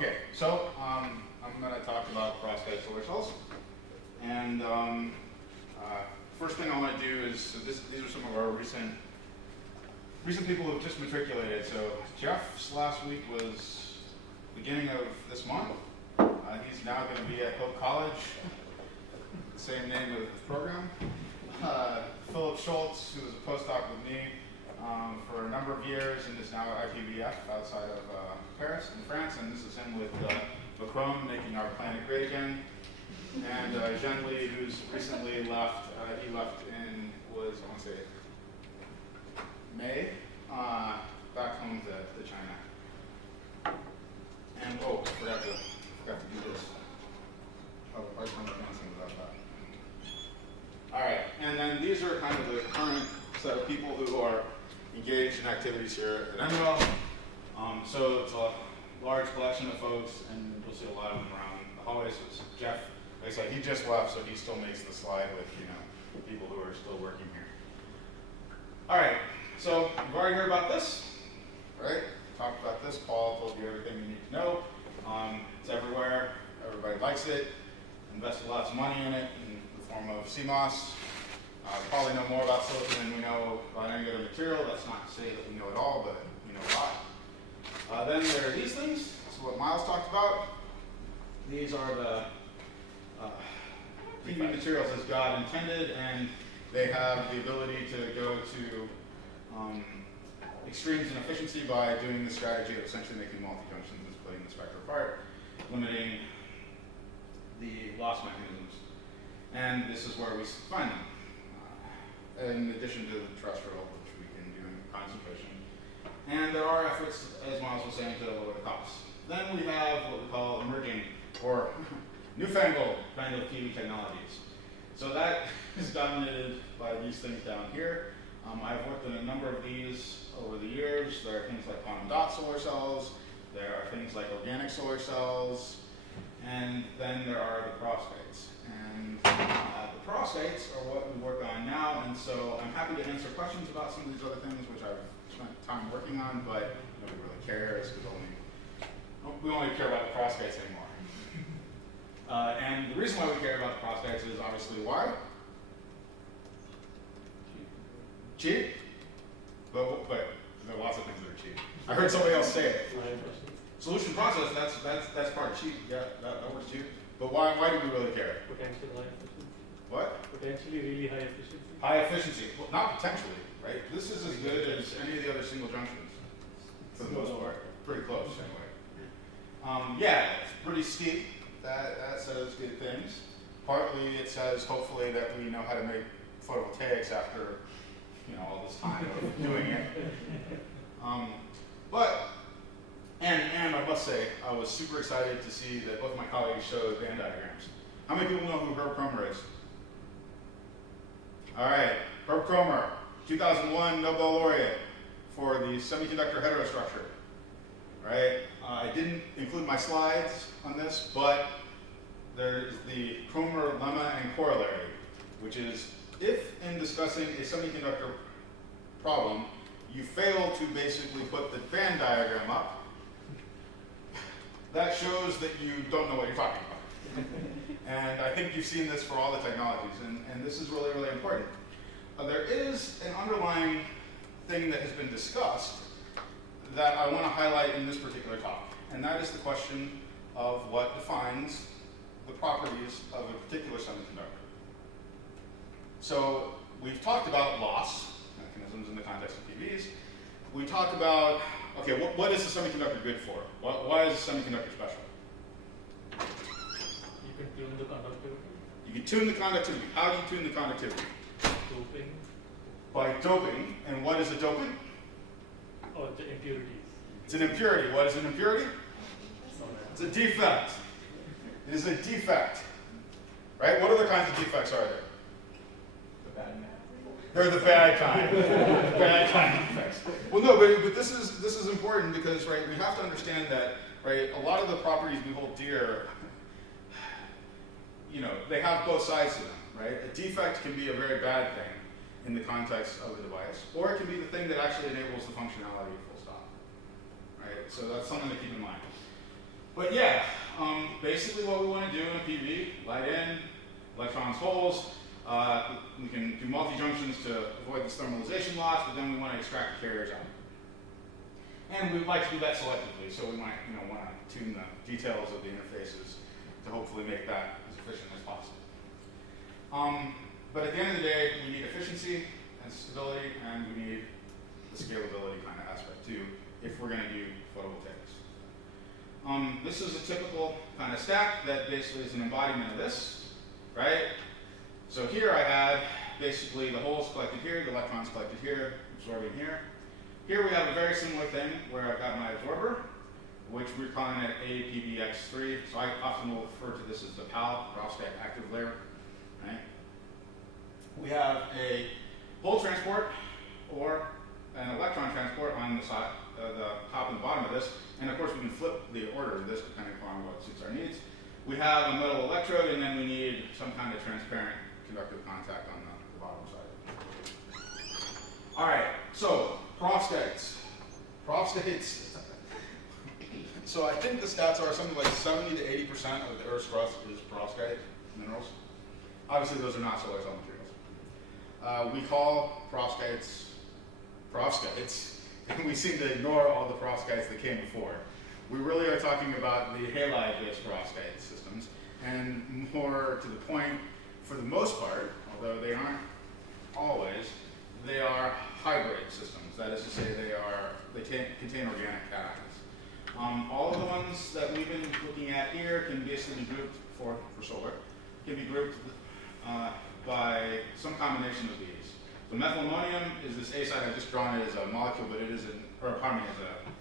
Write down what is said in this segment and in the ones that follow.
Okay, so I'm going to talk about perovskite solar cells. And first thing I want to do is, so these are some of our recent people who have just matriculated. So Jeff's last week was beginning of this month. He's now going to be at Hope College, the same name of his program. Philip Schultz, who was a postdoc with me for a number of years and is now at IPVF outside of Paris in France, and this is him with Macron making our planet great again. And Jean Li, who's recently left, he left in, I want to say, May, back home to China. And, oh, I forgot to do this. Oh, I was dancing without that. All right, and then these are kind of the current set of people who are engaged in activities here at NREL. So it's a large collection of folks, and you'll see a lot of them around the hallways. So Jeff, like I said, he just left, so he still makes the slide with people who are still working here. All right, so you've already heard about this, right? Talked about this. Paul told you everything you need to know. It's everywhere. Everybody likes it. Invested lots of money in it in the form of CMOS. Probably know more about silicon than we know about any other material. That's not to say that we know it all, but we know a lot. Then there are these things. This is what Miles talked about. These are the PV materials as God intended, and they have the ability to go to extremes in efficiency by doing the strategy of essentially making multi-junctions and splitting the spectra apart, limiting the loss mechanisms. And this is where we find them, in addition to the terrestrial, which we can do in concentration. And there are efforts, as Miles was saying, to lower the cost. Then we have what we call emerging, or newfangled kind of PV technologies. So that is dominated by these things down here. I've worked in a number of these over the years. There are things like quantum dot solar cells. There are things like organic solar cells. And then there are the perovskites. And the perovskites are what we work on now. And so I'm happy to answer questions about some of these other things, which I've spent time working on, but nobody really cares because we only care about the perovskites anymore. And the reason why we care about the perovskites is obviously why? Cheap? But there are lots of things that are cheap. I heard somebody else say it. Solution process, that's part of cheap. Yeah, that works cheap. But why do we really care? Potentially high efficiency. What? Potentially really high efficiency. High efficiency. Well, not potentially, right? This is as good as any of the other single junctions, for the most part. Pretty close, anyway. Yeah, it's pretty steep. That says good things. Partly it says, hopefully, that we know how to make photovoltaics after all this time of doing it. And I must say, I was super excited to see that both my colleagues showed band diagrams. How many people know who Herb Kromer is? All right, Herb Kromer, 2001 Nobel laureate for the semiconductor heterostructure. Right? I didn't include my slides on this, but there's the Kromer lemma and corollary, which is if in discussing a semiconductor problem, you fail to basically put the band diagram up, that shows that you don't know what you're talking about. And I think you've seen this for all the technologies, and this is really, really important. There is an underlying thing that has been discussed that I want to highlight in this particular talk, and that is the question of what defines the properties of a particular semiconductor. So we've talked about loss mechanisms in the context of PVs. We talked about, okay, what is the semiconductor good for? Why is the semiconductor special? You can tune the conductivity. You can tune the conductivity. How do you tune the conductivity? Doping. By doping. And what is a doping? Or the impurities. It's an impurity. What is an impurity? It's a defect. It is a defect. Right? What other kinds of defects are there? The bad man. They're the bad kind. The bad kind of defects. Well, no, but this is important because, right, we have to understand that, right, a lot of the properties we hold dear, they have both sides to them, right? A defect can be a very bad thing in the context of a device, or it can be the thing that actually enables the functionality full stop, right? So that's something to keep in mind. But yeah, basically what we want to do in a PV, light in, electrons holes. We can do multi-junctions to avoid this thermalization loss, but then we want to extract the carriers out. And we'd like to do that selectively, so we might want to tune the details of the interfaces to hopefully make that as efficient as possible. But at the end of the day, we need efficiency and stability, and we need the scalability kind of aspect too, if we're going to do photovoltaics. This is a typical kind of stack that basically is an embodiment of this, right? So here I had basically the holes collected here, the electrons collected here, absorbing here. Here we have a very similar thing where I've got my absorber, which we're calling it APBX3. So I often will refer to this as the PAL, perovskite active layer, right? We have a hole transport or an electron transport on the side, the top and the bottom of this. And of course we can flip the order of this depending upon what suits our needs. We have a metal electrode, and then we need some kind of transparent conductive contact on the bottom side. All right, so perovskites. Perovskites. So I think the stats are something like 70 to 80% of the Earth's crust is perovskite minerals. Obviously, those are not solar cell materials. We call perovskites perovskites, and we seem to ignore all the perovskites that came before. We really are talking about the halide-based perovskite systems, and more to the point, for the most part, although they aren't always, they are hybrid systems. That is to say, they contain organic cations. All of the ones that we've been looking at here can basically be grouped for solar, can be grouped by some combination of these. The methyl ammonium is this A side. I've just drawn it as a molecule, but it is as a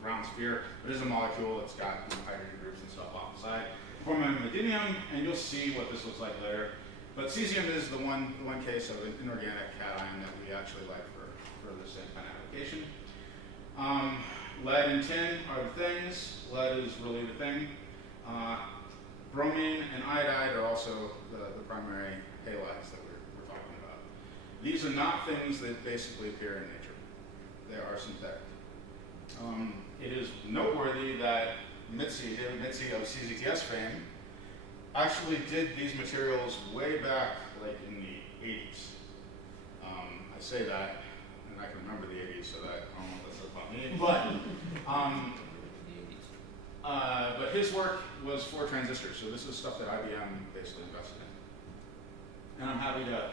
round sphere, but it is a molecule. It's got hydrogen groups and stuff off the side. Bromine-vanadium, and you'll see what this looks like later. But cesium is the one case of an inorganic cation that we actually like for the same kind of application. Lead and tin are the things. Lead is really the thing. Bromine and iodide are also the primary halides that we're talking about. These are not things that basically appear in nature. They are synthetic. It is noteworthy that David Mitzi of CZTS fame, actually did these materials way back like in the 80s. I say that, and I can remember the 80s, so that I don't know what that says about me. But his work was for transistors, so this is stuff that IBM basically invested in. And I'm happy to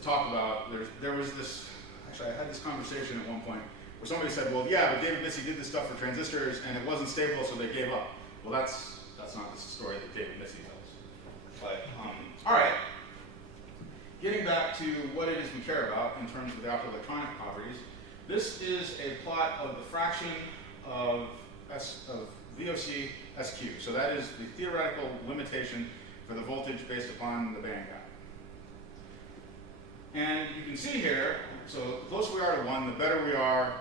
talk about, there was this, actually I had this conversation at one point where somebody said, well, yeah, but David Mitzi did this stuff for transistors and it wasn't stable, so they gave up. Well, that's not the story that David Mitzi tells. But, all right. Getting back to what it is we care about in terms of the optoelectronic properties, this is a plot of the fraction of VOC SQ. So that is the theoretical limitation for the voltage based upon the band gap. And you can see here, so the closer we are to 1, the better we are,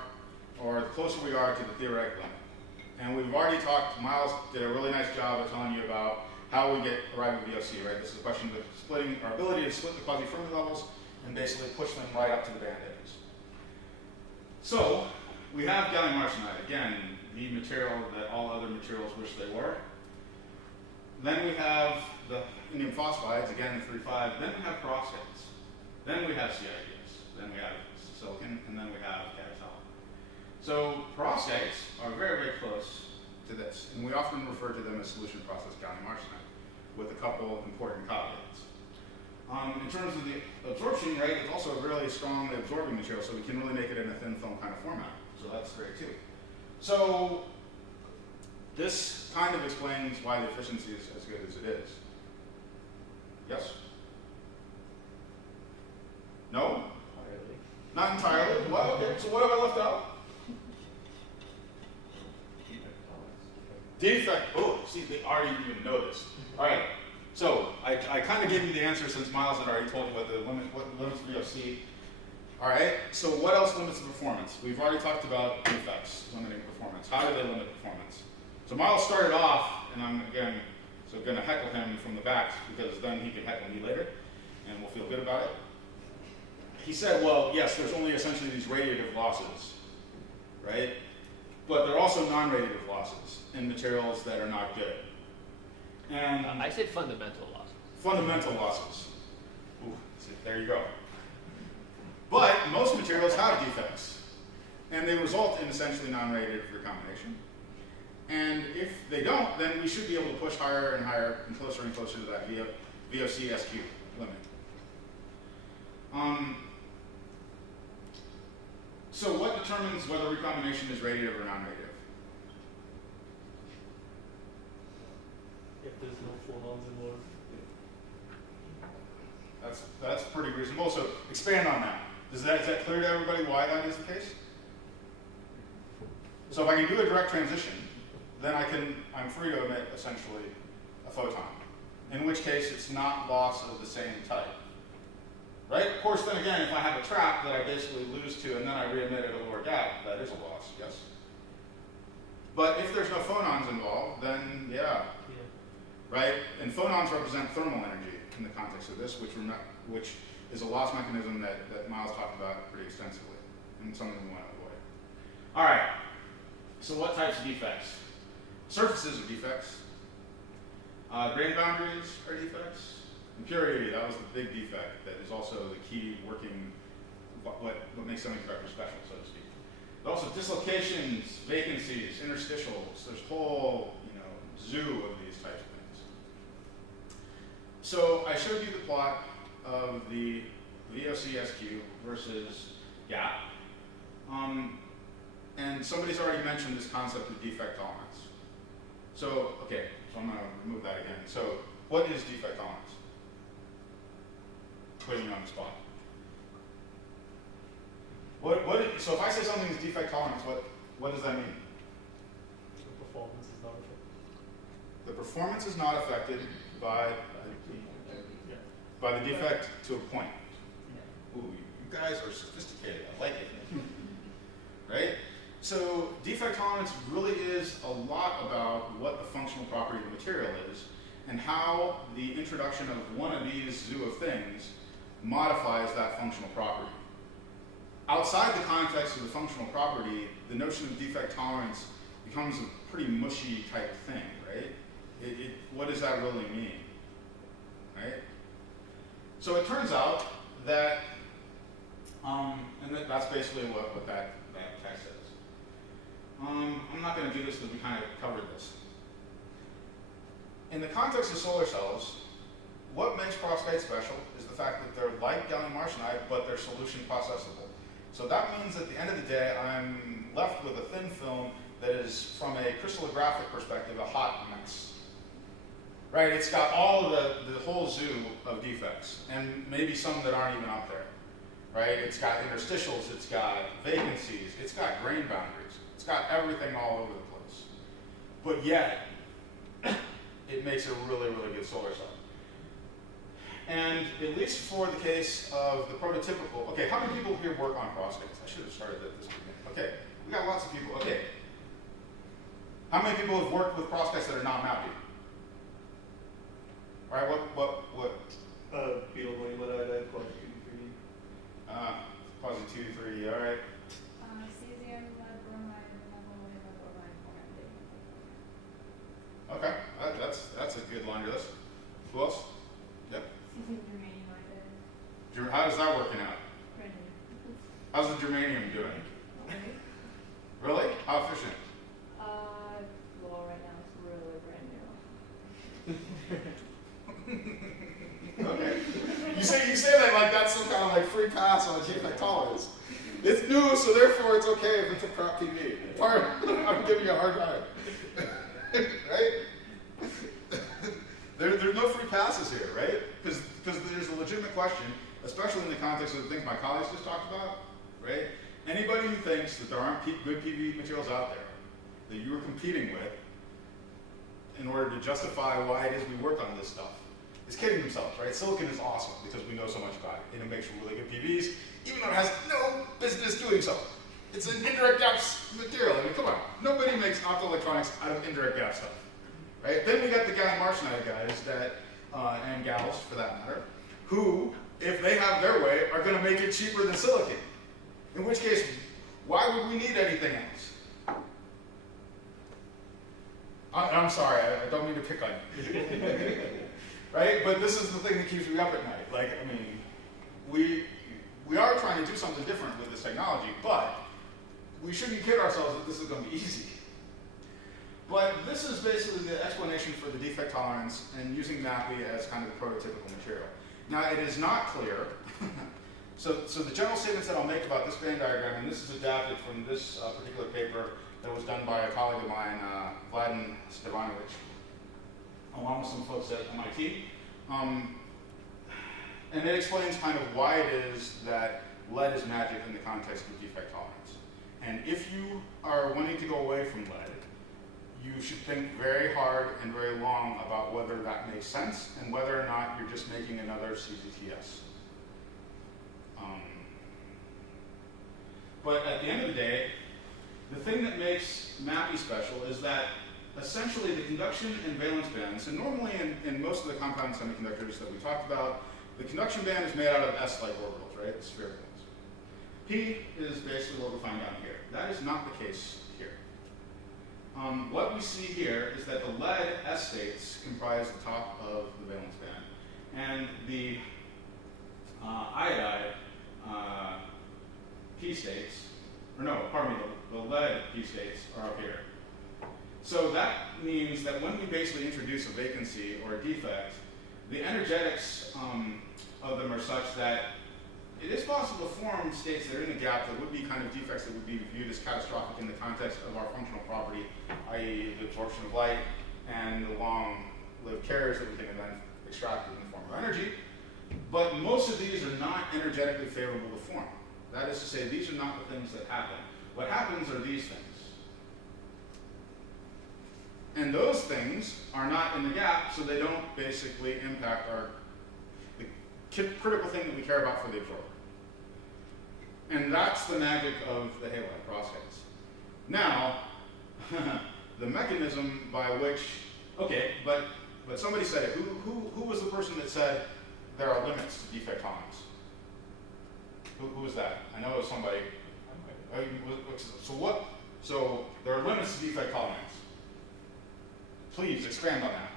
or the closer we are to the theoretical limit. And we've already talked, Miles did a really nice job of telling you about how we arrive at VOC, right? This is a question of splitting our ability to split the quasi-Fermi levels and basically push them right up to the band edges. So we have gallium arsenide, again, the material that all other materials wish they were. Then we have the indium phosphides, again, 3,5. Then we have perovskites. Then we have CIDs. Then we have silicon, and then we have catastolic. So perovskites are very, very close to this, and we often refer to them as solution process gallium arsenide, with a couple important caveats. In terms of the absorption rate, it's also a really strongly absorbing material, so we can really make it in a thin film kind of format. So that's great too. So this kind of explains why the efficiency is as good as it is. Yes? No? Not entirely. Well, okay, so what have I left out? Defect. Oh, see, they already even know this. All right. So I kind of gave you the answer since Miles had already told you what limits VOC. All right. So what else limits the performance? We've already talked about defects limiting performance. How do they limit performance? So Miles started off, and I'm again going to heckle him from the back because then he can heckle me later, and we'll feel good about it. He said, well, yes, there's only essentially these radiative losses, right? but they're also non-radiative losses in materials that are not good. And I said fundamental losses. fundamental losses. Ooh, see, there you go. But most materials have defects, and they result in essentially non-radiative recombination. And if they don't, then we should be able to push higher and higher and closer to that VOC-SQ limit. So what determines whether recombination is radiative or non-radiative? If there's no phonons involved. That's pretty reasonable. So expand on that. Is that clear to everybody why that is the case? So if I can do a direct transition, then I'm free to emit essentially a photon. In which case it's not loss of the same type. Right? Of course, then again, if I have a trap that I basically lose to and then I re-emit at a lower gap, that is a loss, yes? But if there's no phonons involved, then yeah. Right? And phonons represent thermal energy in the context of this, which is a loss mechanism that Miles talked about pretty extensively, and something we want to avoid. All right. So what types of defects? Surfaces are defects. Grain boundaries are defects. Impurity, that was the big defect that is also the key working, what makes semiconductors special, so to speak. But also dislocations, vacancies, interstitials, there's a whole zoo of these types of things. So I showed you the plot of the VOC-SQ versus gap. And somebody's already mentioned this concept of defect tolerance. So, okay, so I'm going to remove that again. So what is defect tolerance? Putting you on the spot. So if I say something is defect tolerance, what does that mean? The performance is not affected. The performance is not affected by the defect to a point. Ooh, you guys are sophisticated. I like it. Right? So defect tolerance really is a lot about what the functional property of the material is and how the introduction of one of these zoo of things modifies that functional property. Outside the context of the functional property, the notion of defect tolerance becomes a pretty mushy type of thing, right? What does that really mean, right? So it turns out that, and that's basically what that text says. I'm not going to do this because we kind of covered this. In the context of solar cells, what makes perovskite special is the fact that they're like gallium arsenide, but they're solution processable. So that means at the end of the day, I'm left with a thin film that is, from a crystallographic perspective, a hot mess. Right? It's got all of the whole zoo of defects, and maybe some that aren't even up there. Right? It's got interstitials, it's got vacancies, it's got grain boundaries, it's got everything all over the place. But yet, it makes a really, really good solar cell. And at least for the case of the prototypical, okay, how many people here work on perovskites? I should have started at this beginning. Okay, we got lots of people. Okay. How many people have worked with perovskites that are not mappy? All right, what? Beetle iodide, quasi 2 to 3, all right. Cesium, lead, bromide, lead, bromide. Okay, that's a good laundry list. Who else? Yep. Cesium, germanium, iodide. How is that working out? Brand How's the germanium doing? new. Okay. Really? How efficient? Well, right now it's really brand new. Okay. You say that like that's some kind of like free pass on defect tolerance. It's new, so therefore it's okay if it's a crap TV. I'm giving you a hard time. Right? There's no free passes here, right? Because there's a legitimate question, especially in the context of the things my colleagues just talked about, right? Anybody who thinks that there aren't good PV materials out there that you are competing with in order to justify why it is we work on this stuff is kidding themselves, right? Silicon is awesome because we know so much about it, and it makes really good PVs, even though it has no business doing so. It's an indirect gap material. I mean, come on. Nobody makes optoelectronics out of indirect gap stuff, right? Then we got the gallium arsenide guys that, and gals for that matter, who, if they have their way, are going to make it cheaper than silicon. In which case, why would we need anything else? I'm sorry, I don't mean to pick on you. Right? But this is the thing that keeps me up at night. Like, I mean, we are trying to do something different with this technology, but we shouldn't kid ourselves that this is going to be easy. But this is basically the explanation for the defect tolerance and using MAPI as kind of the prototypical material. Now, it is not clear. So the general statements that I'll make about this Venn diagram, and this is adapted from this particular paper that was done by a colleague of mine, Vladan Stevanovic, along with some folks at MIT. And it explains kind of why it is that lead is magic in the context of defect tolerance. And if you are wanting to go away from lead, you should think very hard and very long about whether that makes sense and whether or not you're just making another CZTS. But at the end of the day, the thing that makes MAPI special is that essentially the conduction and valence bands, and normally in most of the compound semiconductors that we talked about, the conduction band is made out of S-like orbitals, right? The sphericals. P is basically what we find down here. That is not the case here. What we see here is that the lead S states comprise the top of the valence band, and the iodide P states, or no, pardon me, the lead P states are up here. So that means that when we basically introduce a vacancy or a defect, the energetics of them are such that it is possible to form states that are in the gap that would be kind of defects that would be viewed as catastrophic in the context of our functional property, i.e. the absorption of light and the long-lived carriers that we can then extract in the form of energy. But most of these are not energetically favorable to form. That is to say, these are not the things that happen. What happens are these things. And those things are not in the gap, so they don't basically impact the critical thing that we care about for the absorber. And that's the magic of the halide prosthetic. Now, the mechanism by which, okay, but somebody said it. Who was the person that said there are limits to defect tolerance? Who was that? I know it was somebody. So there are limits to defect tolerance. Please expand on that.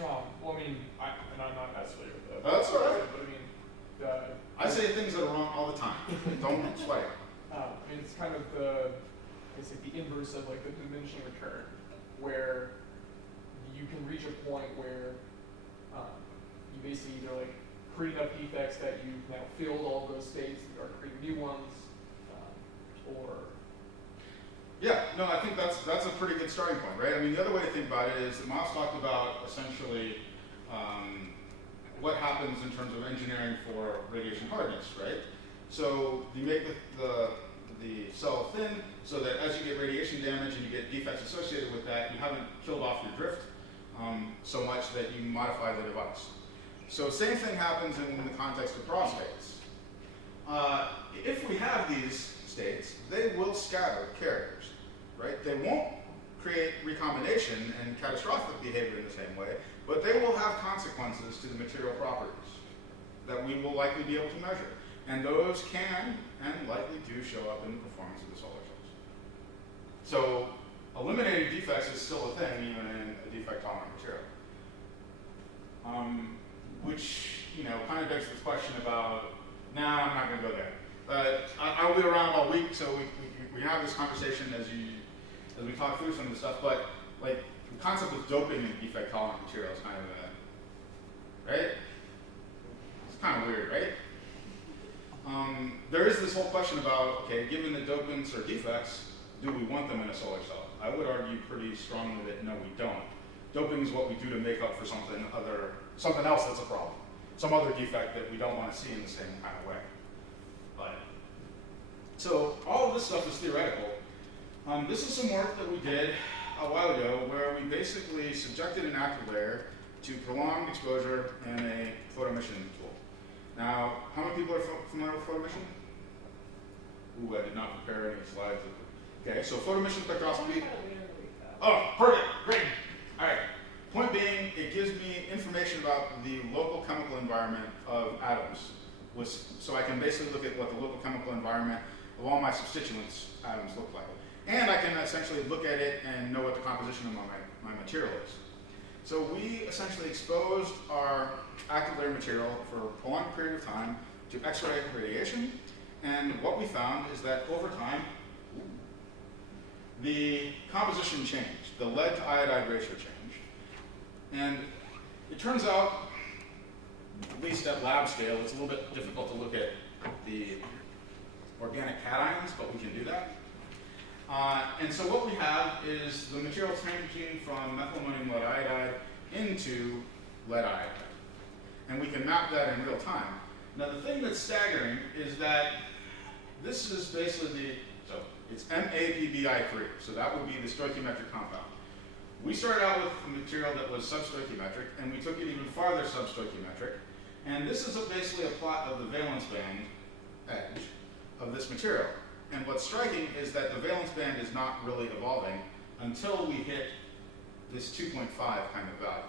Well, I mean, and I'm not as familiar with that. That's all right. But I mean, I say things that are wrong all the time. Don't sweat. I mean, it's kind of the inverse of like the diminishing return, where you can reach a point where you basically either like create enough defects that you've now filled all those states or create new ones, or Yeah, no, I think that's a pretty good starting point, right? I mean, the other way to think about it is that Miles talked about essentially what happens in terms of engineering for radiation hardness, right? So you make the cell thin so that as you get radiation damage and you get defects associated with that, you haven't killed off your drift so much that you modify the device. So same thing happens in the context of prosthetic. If we have these states, they will scatter carriers, right? They won't create recombination and catastrophic behavior in the same way, but they will have consequences to the material properties that we will likely be able to measure. And those can and likely do show up in the performance of the solar cells. So eliminating defects is still a thing, even in a defect-tolerant material. Which, kind of begs this question about, nah, I'm not going to go there. I'll be around all week, so we have this conversation as we talk through some of the stuff, but like the concept of doping in defect-tolerant material is kind of right? It's kind of weird, right? There is this whole question about, okay, given that dopants are defects, do we want them in a solar cell? I would argue pretty strongly that no, we don't. Doping is what we do to make up for something else that's a problem. Some other defect that we don't want to see in the same kind of way. So all of this stuff is theoretical. This is some work that we did a while ago where we basically subjected an active layer to prolonged exposure in a photoemission tool. Now, how many people are familiar with photoemission? Ooh, I did not prepare any slides. Okay, so photoemission spectroscopy. Oh, perfect, great. All right. Point being, it gives me information about the local chemical environment of atoms. So I can basically look at what the local chemical environment of all my substituents atoms look like. and I can essentially look at it and know what the composition of my material is. So we essentially exposed our active layer material for a prolonged period of time to X-ray radiation, and what we found is that over time, the composition changed. The lead to iodide ratio changed. And it turns out, at least at lab scale, it's a little bit difficult to look at the organic cations, but we can do that. And so what we have is the material changing from methylammonium lead iodide into lead iodide. And we can map that in real time. Now the thing that's staggering is that this is basically so it's MAPBI3, so that would be the stoichiometric compound. We started out with a material that was substoichiometric, and we took it even farther substoichiometric. And this is basically a plot of the valence band edge of this material. And what's striking is that the valence band is not really evolving until we hit this 2.5 kind of value.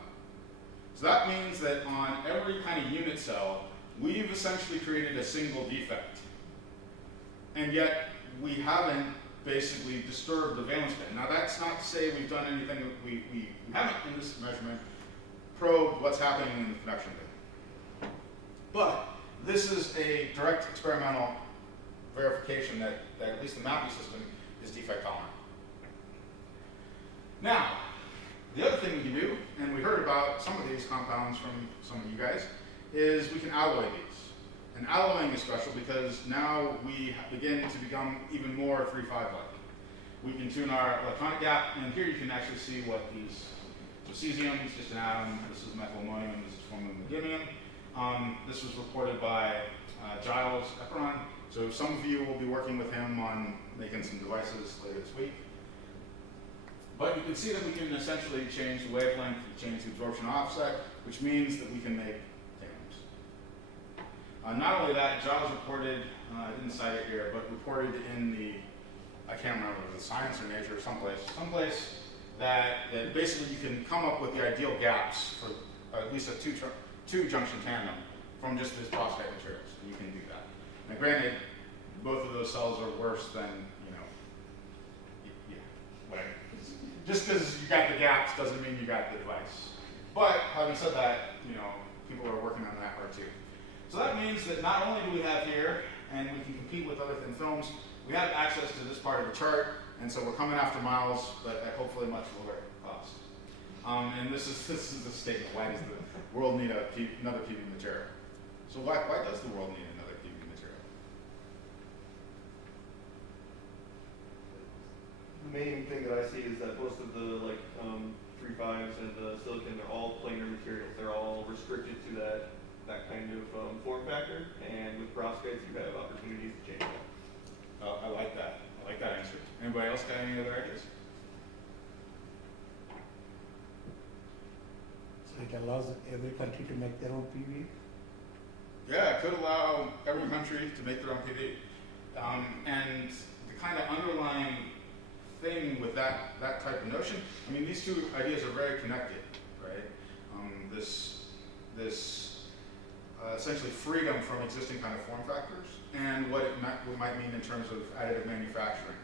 So that means that on every kind of unit cell, we've essentially created a single defect. And yet, we haven't basically disturbed the valence band. Now that's not to say we've done anything, we haven't in this measurement probed what's happening in the conduction band. But this is a direct experimental verification that at least the mapping system is defect tolerant. Now, the other thing we can do, and we heard about some of these compounds from some of you guys, is we can alloy these. And alloying is special because now we begin to become even more 3-5-like. We can tune our electronic gap, and here you can actually see what these, so cesium is just an atom, this is methylammonium, this is formamidinium. This was reported by Giles Eperon, so some of you will be working with him on making some devices later this week. But you can see that we can essentially change the wavelength, change the absorption offset, which means that we can make tandem. Not only that, Giles reported, I didn't cite it here, but reported in the, I can't remember, it was Science or Nature or someplace that basically you can come up with the ideal gaps for at least a two junction tandem from just this prosthetic materials. You can do that. Now granted, both of those cells are worse than, whatever. Just because you got the gaps doesn't mean you got the device. But having said that, people are working on that part too. So that means that not only do we have here, and we can compete with other thin films, we have access to this part of the chart, and so we're coming after miles, but at hopefully much lower cost. And this is a statement. Why does the world need another PV material? So why does the world need another PV material? The main thing that I see is that most of the 3.5s and the silicon are all planar materials. They're all restricted to that kind of form factor, and with perovskites you have opportunities to change that. I like that. I like that answer. Anybody else got any other ideas? So it allows every country to make their own PV? Yeah, it could allow every country to make their own PV. And the kind of underlying thing with that type of notion, I mean, these two ideas are very connected, right? This essentially freedom from existing kind of form factors and what it might mean in terms of additive manufacturing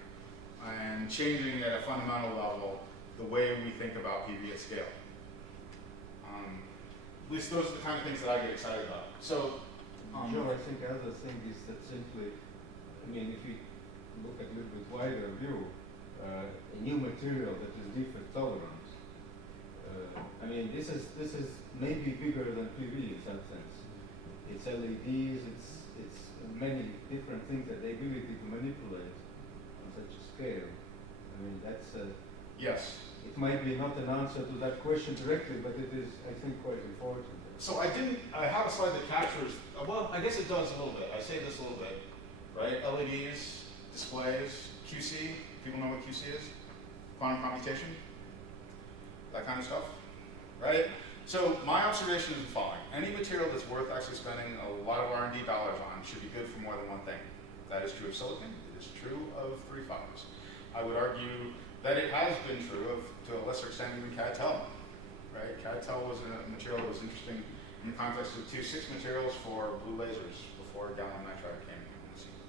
and changing at a fundamental level the way we think about PV at scale. At least those are the kind of things that I get excited about. So, Joe, I think the other thing is that simply, if we look at a little bit wider view, a new material that is defect tolerant, this is maybe bigger than PV in some sense. It's LEDs, it's many different things that the ability to manipulate on such a scale. That's yes. it might be not an answer to that question directly, but it is, I think, quite important. So I have a slide that captures, well, I guess it does a little bit. I say this a little bit, right? LEDs, displays, QC. People know what QC is? Quantum computation, that kind of stuff, right? So my observation is the following. Any material that's worth actually spending a lot of R&D dollars on should be good for more than one thing. That is true of silicon. It is true of 3.5s. I would argue that it has been true of, to a lesser extent, even CAD-TEL. Right? CAD-TEL was a material that was interesting in the context of 2.6 materials for blue lasers before gallium nitride came on the scene.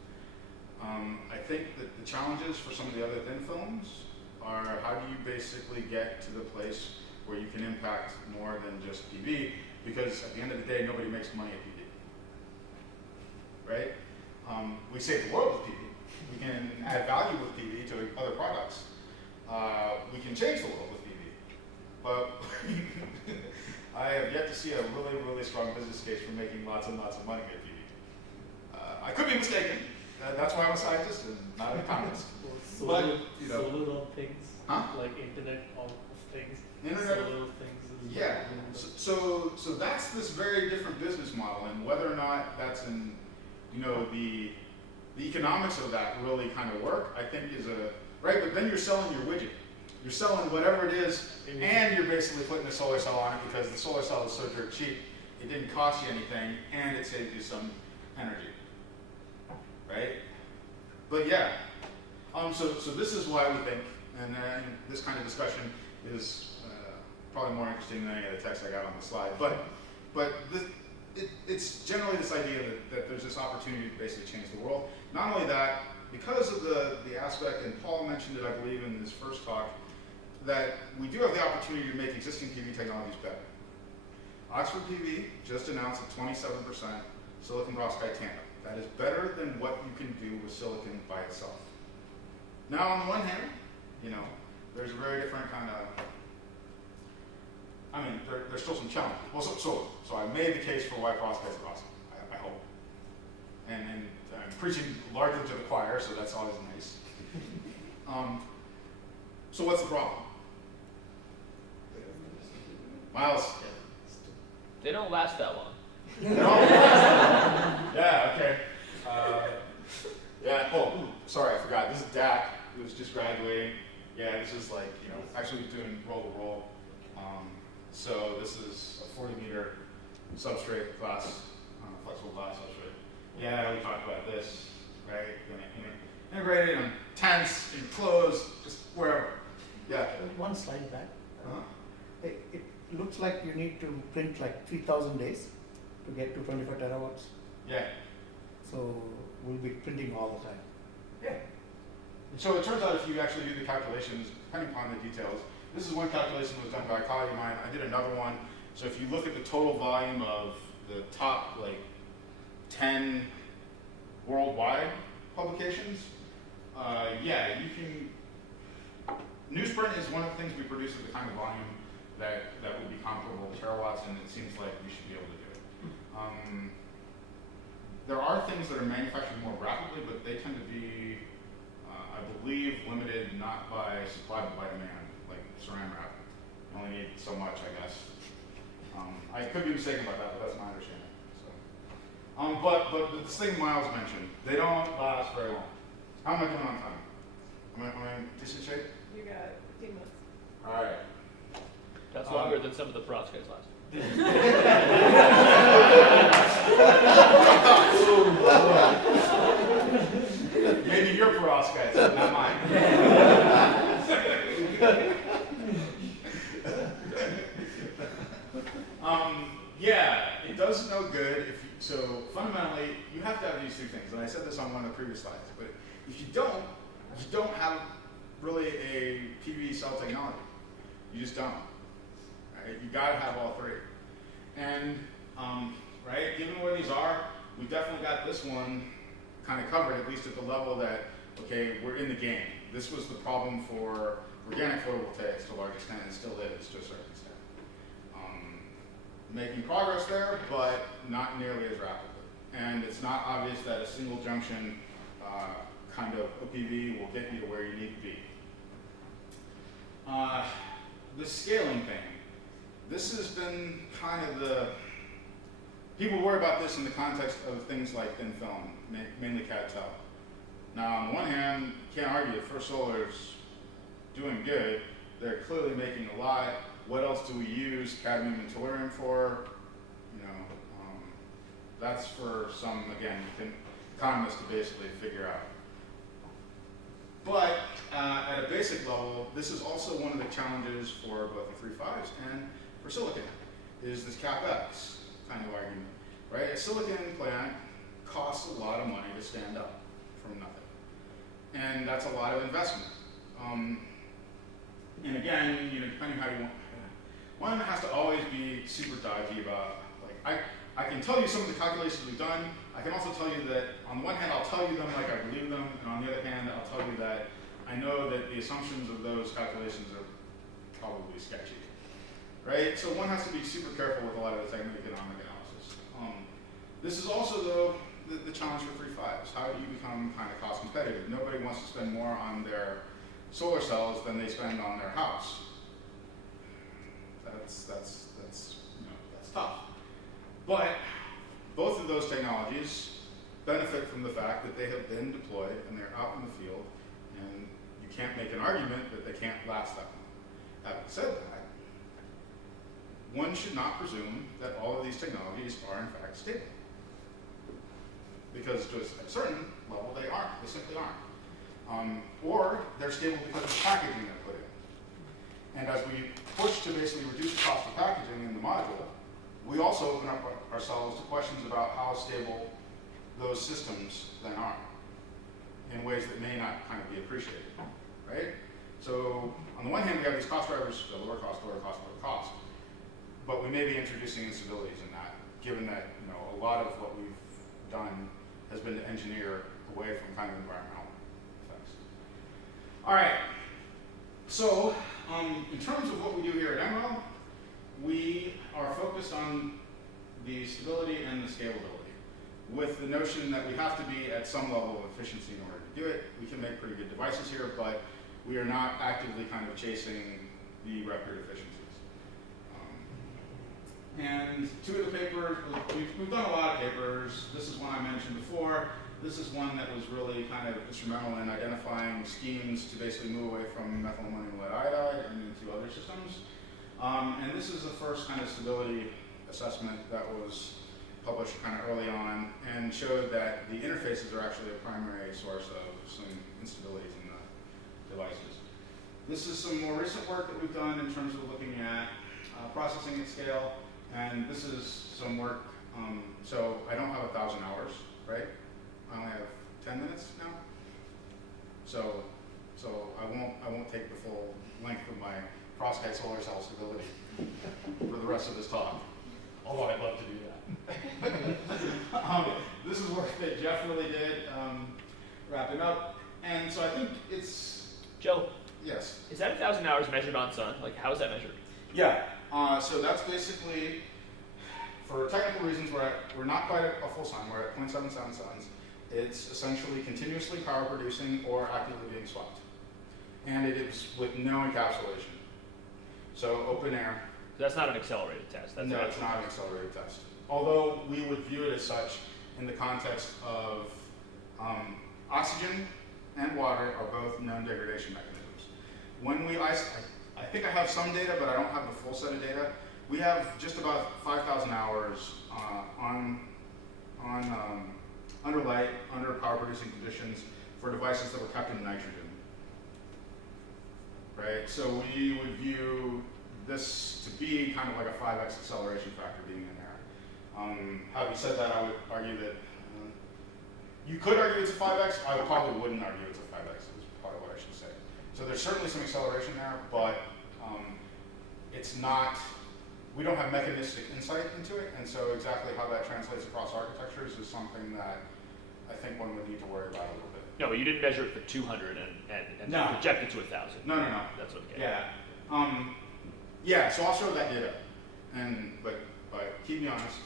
I think that the challenges for some of the other thin films are how do you basically get to the place where you can impact more than just PV, because at the end of the day, nobody makes money at PV, right? We save the world with PV. We can add value with PV to other products. We can change the world with PV. But I have yet to see a really, really strong business case for making lots and lots of money at PV. I could be mistaken. That's why I'm a scientist and not an economist. Solar, But, you know. solar on things, Huh? like Internet of Things. Internet of- Solar things is Yeah, so that's this very different business model, and whether or not that's in, you know, the economics of that really kind of work, I think is right, but then you're selling your widget. You're selling whatever it is, and you're basically putting a solar cell on it because the solar cell is so dirt cheap, it didn't cost you anything, and it saved you some energy, right? But yeah, so this is why we think, and then this kind of discussion is probably more interesting than any of the text I got on the slide. But it's generally this idea that there's this opportunity to basically change the world. Not only that, because of the aspect, and Paul mentioned it, I believe, in his first talk, that we do have the opportunity to make existing PV technologies better. Oxford PV just announced a 27% silicon perovskite tandem. That is better than what you can do with silicon by itself. Now, on the one hand, you know, there's a very different kind of, I mean, there's still some challenges. Well, so I made the case for why perovskites are awesome, I hope. And I'm preaching largely to the choir, so that's always nice. So what's the problem? Miles? They don't last that long. No? Yeah, okay. Yeah, oh, sorry, I forgot. This is Dak, who's just graduating. Yeah, this is like, you know, actually doing roll to roll. So this is a 40-meter substrate glass, flexible glass substrate. Yeah, we talked about this, right? Integrated in tents, enclosed, just wherever. Yeah. One slide back. Uh-huh. It looks like you need to print like 3,000 days to get to 25 terawatts. Yeah. So we'll be printing all the time. Yeah. So it turns out if you actually do the calculations, depending upon the details, this is one calculation that was done by a colleague of mine. I did another one. So if you look at the total volume of the top like 10 worldwide publications, yeah, you can. Newsprint is one of the things we produce at the kind of volume that would be comparable to terawatts, and it seems like we should be able to do it. There are things that are manufactured more rapidly, but they tend to be, I believe, limited not by supply but by demand, like saran wrap. You only need so much, I guess. I could be mistaken about that, but that's my understanding. So, but this thing Miles mentioned, they don't last very long. How am I doing on time? Am I in decent shape? You got 15 minutes. All right. That's longer than some of the perovskites last. Maybe your perovskites, but not mine. Yeah, it does no good if you, so fundamentally you have to have these two things, and I said this on one of the previous slides, but if you don't have really a PV cell technology. You just don't. Right? You got to have all three. And right, given where these are, we definitely got this one kind of covered, at least at the level that, okay, we're in the game. This was the problem for organic photovoltaics to a large extent, and still is to a certain extent. Making progress there, but not nearly as rapidly. And it's not obvious that a single junction kind of OPV will get you to where you need to be. The scaling thing. This has been kind of the, people worry about this in the context of things like thin film, mainly CAD-TEL. Now, on the one hand, you can't argue that First Solar's doing good. They're clearly making a lot. What else do we use cadmium and tellurium for? You know, that's for some, again, economists to basically figure out. But at a basic level, this is also one of the challenges for both the 3.5s and for silicon, is this CapEx kind of argument, right? A silicon plant costs a lot of money to stand up from nothing. and that's a lot of investment. And again, depending how you want, one has to always be super dodgy about, like, I can tell you some of the calculations we've done. I can also tell you that, on the one hand, I'll tell you them like I believe them, and on the other hand, I'll tell you that I know that the assumptions of those calculations are probably sketchy, right? So one has to be super careful with a lot of the technical economic analysis. This is also, though, the challenge for 3.5s. How do you become kind of cost competitive? Nobody wants to spend more on their solar cells than they spend on their house. That's tough. But both of those technologies benefit from the fact that they have been deployed and they're out in the field, and you can't make an argument that they can't last that long. Having said that, one should not presume that all of these technologies are in fact stable. Because just at a certain level they aren't, they simply aren't. Or they're stable because of packaging they're put in. And as we push to basically reduce the cost of packaging in the module, we also open up ourselves to questions about how stable those systems then are in ways that may not kind of be appreciated, right? So on the one hand, we have these cost drivers, lower cost, lower cost, lower cost. But we may be introducing instabilities in that, given that a lot of what we've done has been to engineer away from kind of environmental effects. All right, so in terms of what we do here at NREL, we are focused on the stability and the scalability, with the notion that we have to be at some level of efficiency in order to do it. We can make pretty good devices here, but we are not actively kind of chasing the record efficiencies. And two of the papers, we've done a lot of papers. This is one I mentioned before. This is one that was really kind of instrumental in identifying schemes to basically move away from methyl ammonium lead iodide and into other systems. And this is the first kind of stability assessment that was published kind of early on and showed that the interfaces are actually a primary source of some instabilities in the devices. This is some more recent work that we've done in terms of looking at processing at scale. And this is some work, so I don't have 1,000 hours, right? I only have 10 minutes now. So I won't take the full length of my perovskite solar cell stability for the rest of this talk. Although I'd love to do that. This is work that Jeff really did, wrapping up. And so I think it's... Joe, Yes? is that 1,000 hours measured on sun? Like, how is that measured? Yeah, so that's basically, for technical reasons, we're not quite at a full sun, we're at 0.77 suns. It's essentially continuously power producing or actively being swept. And it is with no encapsulation. So open air. That's not an accelerated test. That's No, it's not an accelerated test. Although we would view it as such in the context of oxygen and water are both known degradation mechanisms. When we I think I have some data, but I don't have the full set of data. We have just about 5,000 hours under light, under power producing conditions for devices that were kept in nitrogen. Right, so we would view this to be kind of like a 5x acceleration factor being in there. Having said that, I would argue that you could argue it's a 5x. I probably wouldn't argue it's a 5x. Is probably what I should say. So there's certainly some acceleration there, but it's not. We don't have mechanistic insight into it, and so exactly how that translates across architectures is something that I think one would need to worry about a little bit. No, but you didn't measure it for 200 and No. project it to 1,000. No. That's okay. Yeah. Yeah. So I'll show that data, but keep me honest.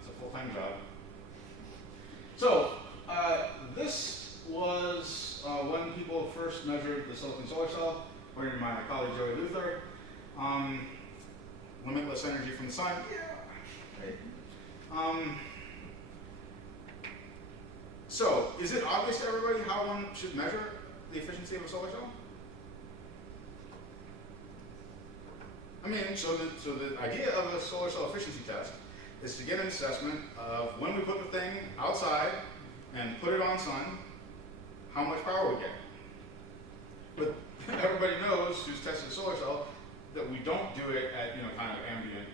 It's a full-time job. So this was when people first measured the silicon solar cell, according to my colleague Joey Luther. Limitless energy from the sun. Yeah. Right. So, is it obvious to everybody how one should measure the efficiency of a solar cell? I mean, so the idea of a solar cell efficiency test is to get an assessment of when we put the thing outside and put it on sun, how much power we get. But everybody knows who's tested a solar cell that we don't do it at kind of ambient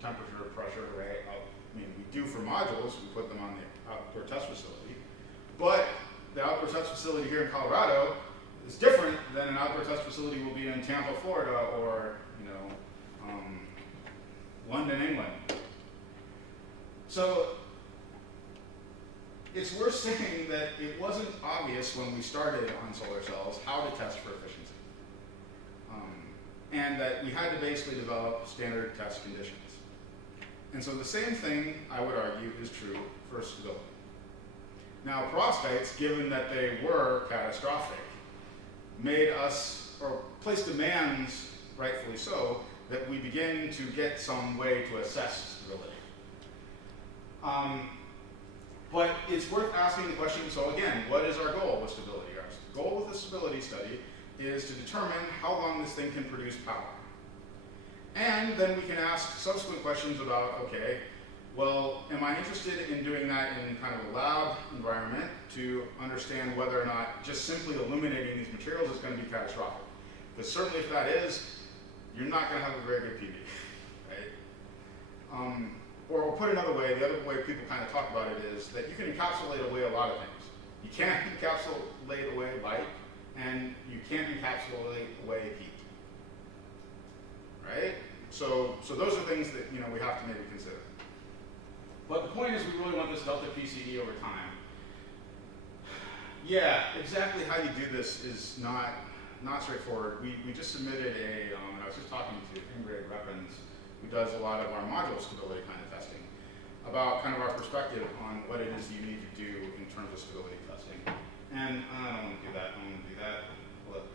temperature, pressure, right? I mean, we do for modules, we put them on the outdoor test facility. But the outdoor test facility here in Colorado is different than an outdoor test facility will be in Tampa, Florida, or London, England. So it's worth saying that it wasn't obvious when we started on solar cells how to test for efficiency. And that we had to basically develop standard test conditions. And so the same thing, I would argue, is true for stability. Now, perovskites, given that they were catastrophic, made us, or placed demands, rightfully so, that we begin to get some way to assess stability. But it's worth asking the question, so again, what is our goal with stability? Our goal with the stability study is to determine how long this thing can produce power. And then we can ask subsequent questions about, okay, well, am I interested in doing that in kind of a lab environment to understand whether or not just simply eliminating these materials is going to be catastrophic? Because certainly if that is, you're not going to have a very good PV, right? Or put another way, the other way people kind of talk about it is that you can encapsulate away a lot of things. You can't encapsulate away light, and you can't encapsulate away heat, right? So those are things that we have to maybe consider. But the point is, we really want this delta PCE over time. Yeah, exactly how you do this is not straightforward. We just submitted and I was just talking to Ingrid Reppens, who does a lot of our module stability kind of testing, about kind of our perspective on what it is you need to do in terms of stability testing. And I don't want to do that. I want to do that. Look,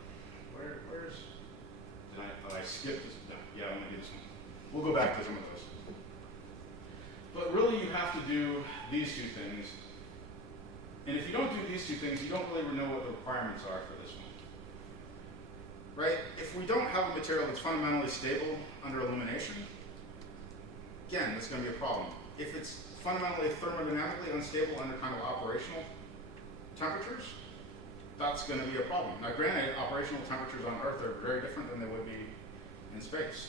where's? I skipped this. No, yeah, I want to do this one. We'll go back to some of those. But really, you have to do these two things. And if you don't do these two things, you don't really know what the requirements are for this one. Right? If we don't have a material that's fundamentally stable under elimination, again, that's going to be a problem. If it's fundamentally thermodynamically unstable under kind of operational temperatures, that's going to be a problem. Now, granted, operational temperatures on Earth are very different than they would be in space.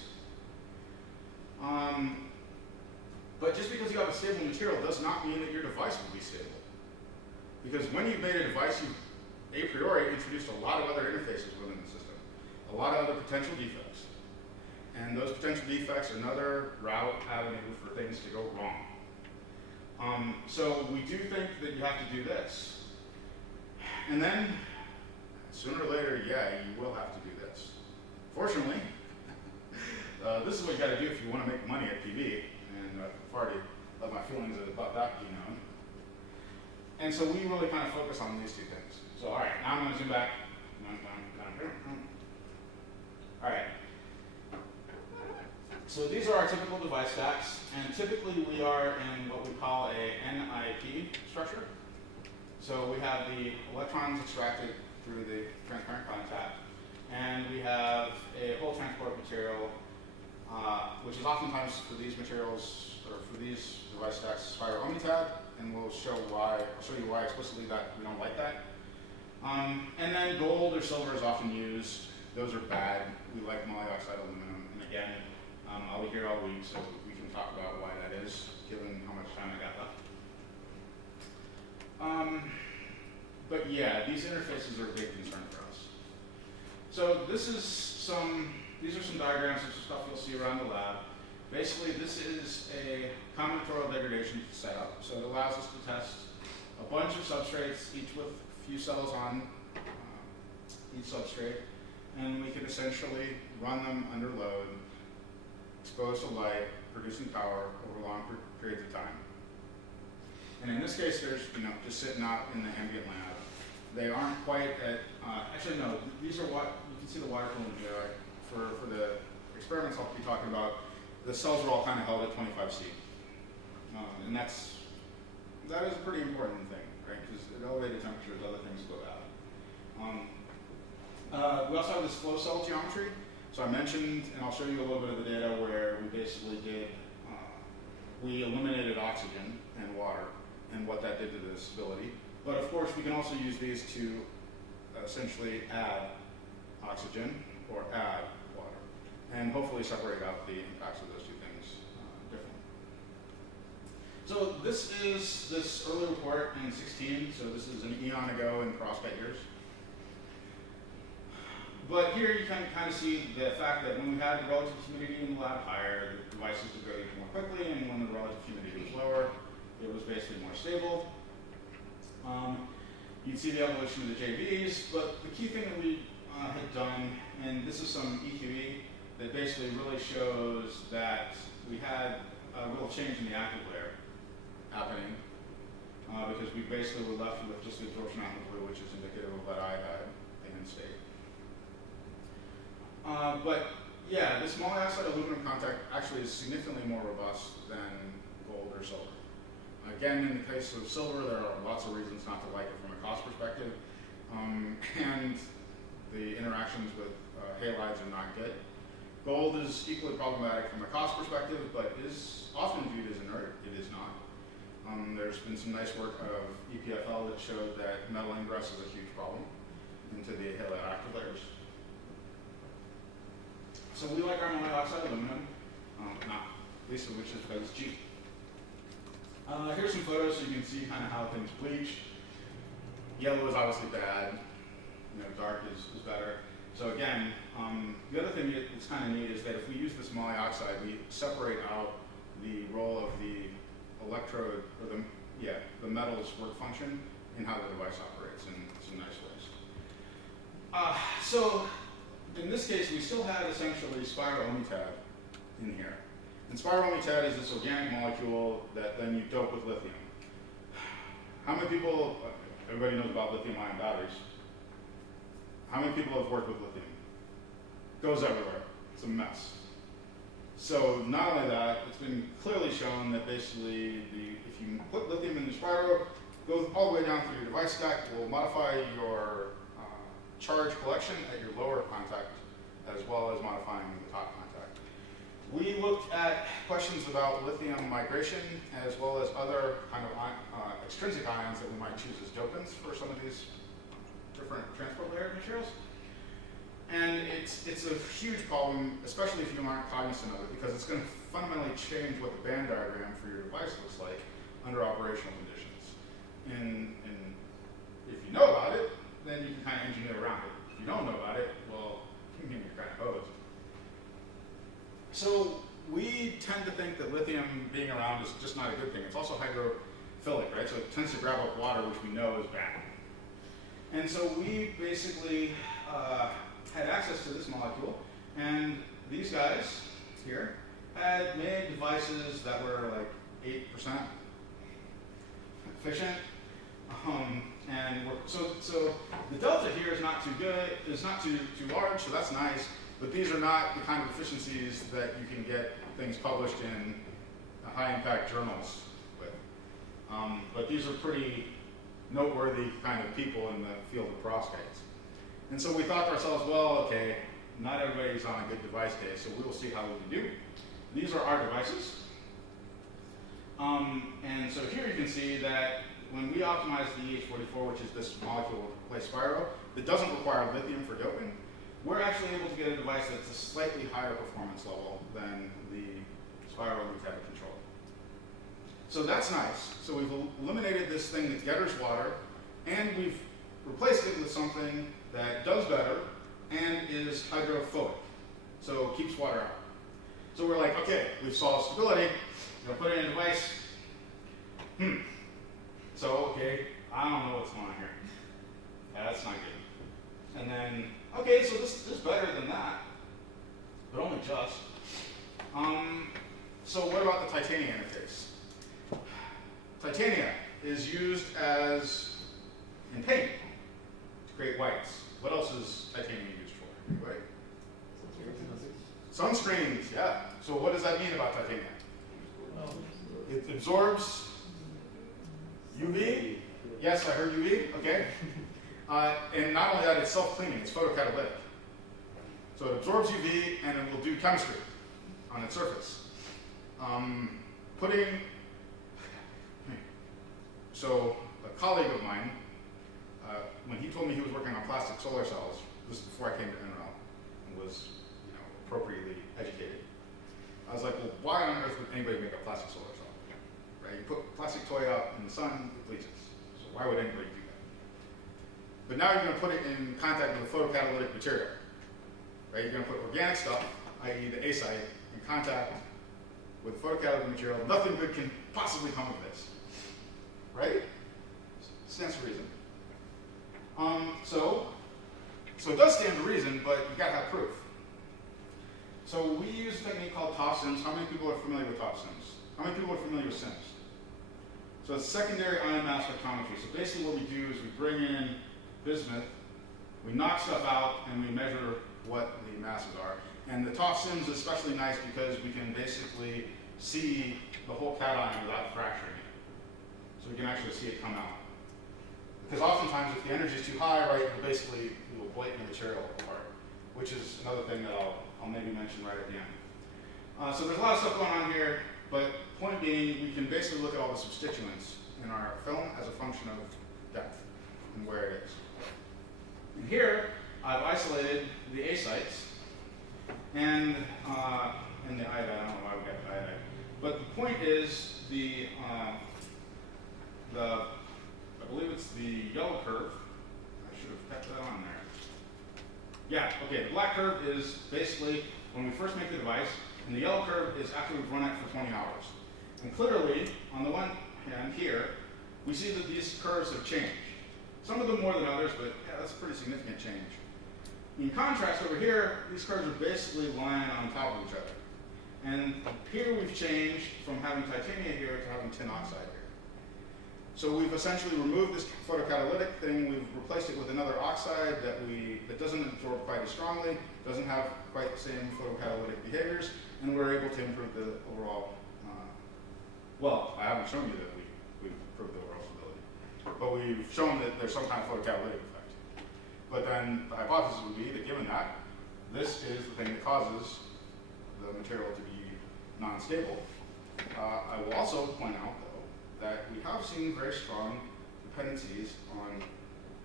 But just because you have a stable material does not mean that your device will be stable. Because when you made a device, you a priori introduced a lot of other interfaces within the system, a lot of other potential defects. And those potential defects are another route avenue for things to go wrong. So we do think that you have to do this. And then, sooner or later, yeah, you will have to do this. Fortunately, this is what you got to do if you want to make money at PV. And I've already let my feelings about that be known. And so we really kind of focus on these two things. So all right, now I'm going to zoom back. All right. So these are our typical device stacks, and typically we are in what we call a NIP structure. So we have the electrons extracted through the transparent contact, and we have a whole transport material, which is oftentimes for these materials, or for these device stacks, spiral-omnitab, and we'll show you why explicitly that we don't like that. And then gold or silver is often used. Those are bad. We like molyoxide aluminum, and again, I'll be here all week, so we can talk about why that is, given how much time I got left. But yeah, these interfaces are a big concern for us. So these are some diagrams of stuff you'll see around the lab. Basically, this is a combinatorial degradation setup. So it allows us to test a bunch of substrates, each with a few cells on each substrate, and we can essentially run them under load, exposed to light, producing power over long periods of time. And in this case, there's just sitting out in the ambient lab. They aren't quite at, actually no, these are what, you can see the water cooling here. For the experiments I'll be talking about, the cells are all kind of held at 25 C. And that is a pretty important thing, right? Because at elevated temperatures, other things go bad. We also have this flow cell geometry. So I mentioned, and I'll show you a little bit of the data where we basically we eliminated oxygen and water and what that did to the stability. But of course, we can also use these to essentially add oxygen or add water, and hopefully separate out the impacts of those two things differently. So this is this early report in 16, so this is an eon ago in perovskite years. But here you can kind of see the fact that when we had the relative humidity in the lab higher, the devices would go even more quickly, and when the relative humidity was lower, it was basically more stable. You'd see the evolution of the JVs, but the key thing that we had done, and this is some EQE that basically really shows that we had a real change in the active layer happening, because we basically were left with just the absorption out in the blue, which is indicative of what I had in state. But yeah, this monoxide aluminum contact actually is significantly more robust than gold or silver. Again, in the case of silver, there are lots of reasons not to like it from a cost perspective, and the interactions with halides are not good. Gold is equally problematic from a cost perspective, but is often viewed as inert. It is not. There's been some nice work of EPFL that showed that metal ingress is a huge problem into the halide active layers. So we like our monoxide aluminum, not least of which is because it's cheap. Here's some photos so you can see kind of how things bleach. Yellow is obviously bad. Dark is better. So again, the other thing that's kind of neat is that if we use this moly oxide, we separate out the role of the electrode, or the metal's work function in how the device operates in some nice ways. So in this case, we still have essentially spirometad in here. And spirometad is this organic molecule that then you dope with lithium. How many people, everybody knows about lithium-ion batteries. How many people have worked with lithium? Goes everywhere. It's a mess. So not only that, it's been clearly shown that basically if you put lithium in the spiro, goes all the way down through your device stack, will modify your charge collection at your lower contact, as well as modifying the top contact. We looked at questions about lithium migration, as well as other kind of extrinsic ions that we might choose as dopants for some of these different transport layer materials. And it's a huge problem, especially if you aren't cognizant of it, because it's going to fundamentally change what the band diagram for your device looks like under operational conditions. And if you know about it, then you can kind of engineer around it. If you don't know about it, well, you're kind of hosed. So we tend to think that lithium being around is just not a good thing. It's also hydrophilic, right? So it tends to grab up water, which we know is bad. And so we basically had access to this molecule, and these guys here had made devices that were like 8% efficient, and so the delta here is not too good, it's not too large, so that's nice. But these are not the kind of efficiencies that you can get things published in high-impact journals with. But these are pretty noteworthy kind of people in the field of perovskites. And so we thought to ourselves, well, okay, not everybody's on a good device day, so we will see how we can do. These are our devices. And so here you can see that when we optimize the EH44, which is this molecule with place spiro, that doesn't require lithium for doping, we're actually able to get a device that's a slightly higher performance level than the spirometad control. So that's nice. So we've eliminated this thing that gathers water, and we've replaced it with something that does better and is hydrophilic, so it keeps water out. So we're like, okay, we've solved stability, put it in a device. So, okay, I don't know what's going on here. Yeah, that's not good. And then, okay, so this is better than that, but only just. So what about the titania interface? Titania is used as in paint to create whites. What else is titanium used for? Right? Sunscreens, yeah. So what does that mean about titanium? It absorbs UV. Yes, I heard UV. Okay. And not only that, it's self-cleaning. It's photocatalytic. So it absorbs UV and it will do chemistry on its surface. So a colleague of mine, when he told me he was working on plastic solar cells, this is before I came to NREL and was appropriately educated. I was like, well, why on earth would anybody make a plastic solar cell, right? You put a plastic toy out in the sun, it bleaches. So why would anybody do that? But now you're going to put it in contact with a photocatalytic material, right? You're going to put organic stuff, i.e. the A site, in contact with photocatalytic material. Nothing good can possibly come of this, right? Stands to reason. So it does stand to reason, but you got to have proof. So we use a technique called top sims. How many people are familiar with top sims? How many people are familiar with sims? So it's secondary ion mass spectrometry. So basically what we do is we bring in bismuth, we knock stuff out, and we measure what the masses are. And the top sims is especially nice because we can basically see the whole cation without fracturing it. So we can actually see it come out. Because oftentimes if the energy is too high, right, you will blatant the material apart, which is another thing that I'll maybe mention right at the end. So there's a lot of stuff going on here, but point being, we can basically look at all the substituents in our film as a function of depth and where it is. And here, I've isolated the A sites and the iodide. I don't know why we got the iodide. But the point is I believe it's the yellow curve. I should have kept that on there. Yeah, okay, the black curve is basically when we first make the device, and the yellow curve is after we've run it for 20 hours. And clearly, on the one hand here, we see that these curves have changed. Some of them more than others, but yeah, that's a pretty significant change. In contrast, over here, these curves are basically lying on top of each other. And here we've changed from having titanium here to having tin oxide here. So we've essentially removed this photocatalytic thing, we've replaced it with another oxide that doesn't absorb quite as strongly, doesn't have quite the same photocatalytic behaviors, and we're able to improve the overall, well, I haven't shown you that we've improved the overall stability, but we've shown that there's some kind of photocatalytic effect. But then the hypothesis would be that given that, this is the thing that causes the material to be non-stable. I will also point out, though, that we have seen very strong dependencies on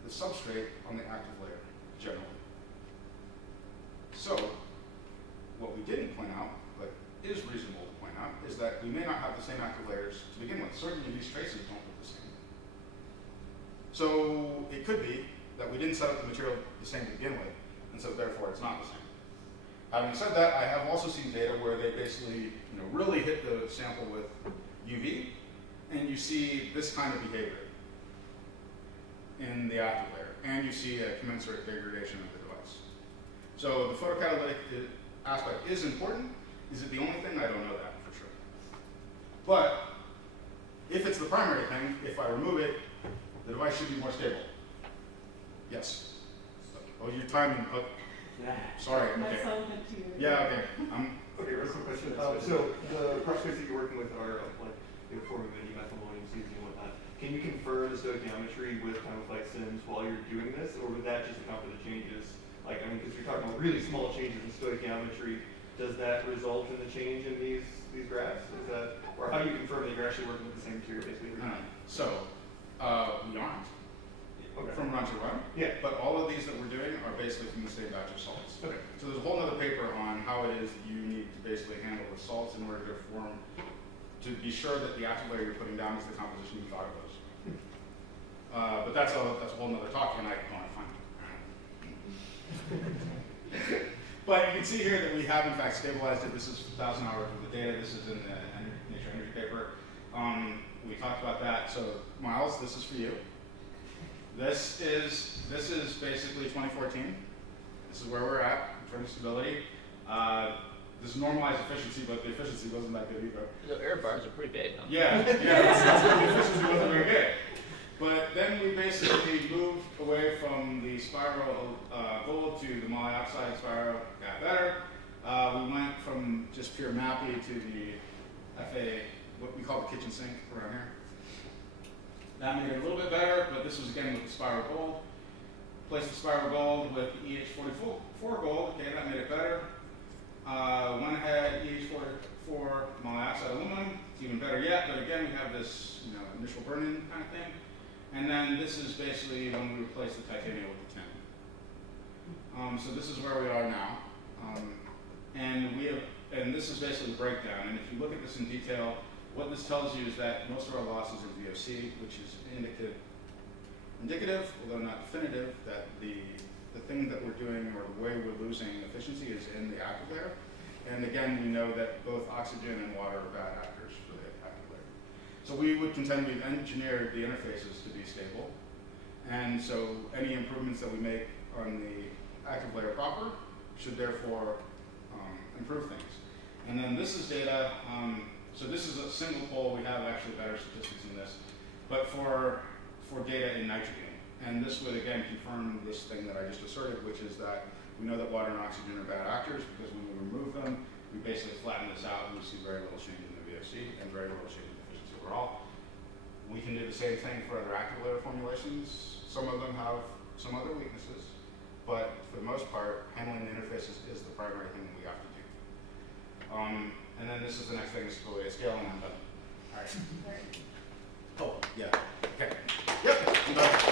the substrate on the active layer, generally. So, what we didn't point out, but is reasonable to point out, is that we may not have the same active layers to begin with. Certainly these traces don't look the same. So, it could be that we didn't set up the material the same to begin with, and so therefore it's not the same. Having said that, I have also seen data where they basically, really hit the sample with UV, and you see this kind of behavior in the active layer, and you see a commensurate degradation of the device. So the photocatalytic aspect is important. Is it the only thing? I don't know that for sure. But if it's the primary thing, if I remove it, the device should be more stable. Yes. Oh, you're timing. Oh, sorry. Okay. That's all meant to you. Yeah. Okay. Okay, real quick question. So the prosthetics that you're working with are like formamide, methylmonium, CZ, and whatnot. Can you confirm the stoichiometry with kind of like sims while you're doing this, or would that just account for the changes? Like, I mean, because you're talking about really small changes in stoichiometry, does that result in the change in these graphs? Is that, or how do you confirm that you're actually working with the same material basically? So we aren't. Okay. From run to run. Yeah. But all of these that we're doing are basically from the same batch of salts. Okay. So there's a whole other paper on how it is that you need to basically handle the salts in order to form, to be sure that the active layer you're putting down is the composition you thought it was. But that's a whole other talk, and I want to find it. But you can see here that we have in fact stabilized it. This is 1,000 hours worth of data. This is in the Nature Energy paper. We talked about that. So Miles, this is for you. This is basically 2014. This is where we're at in terms of stability. This is normalized efficiency, but the efficiency wasn't that good either. The error bars are pretty big, huh? Yeah, that's where the efficiency wasn't very good. But then we basically moved away from the spiral gold to the molyoxide spiral, got better. We went from just pure MAPI to the FA, what we call the kitchen sink around here. That made it a little bit better, but this was again with the spiral gold. Replaced the spiral gold with the EH44 gold, okay, that made it better. Went ahead, EH44 molyoxide aluminum, it's even better yet, but again we have this initial burn-in kind of thing. And then this is basically when we replace the titanium with the tin. So this is where we are now. And this is basically the breakdown. And if you look at this in detail, what this tells you is that most of our losses are VOC, which is indicative, although not definitive, that the thing that we're doing or the way we're losing efficiency is in the active layer. And again, we know that both oxygen and water are bad actors for the active layer. So we would contend we've engineered the interfaces to be stable. And so any improvements that we make on the active layer proper should therefore improve things. And then this is data, so this is a single pole. We have actually better statistics in this, but for data in nitrogen. And this would again confirm this thing that I just asserted, which is that we know that water and oxygen are bad actors because when we remove them, we basically flatten this out and we see very little change in the VOC and very little change in efficiency overall. We can do the same thing for other active layer formulations. Some of them have some other weaknesses, but for the most part, handling the interfaces is the primary thing that we have to do. And then this is the next thing, is scale, and I'm done. All right. Oh, yeah. Okay. Yep, I'm done.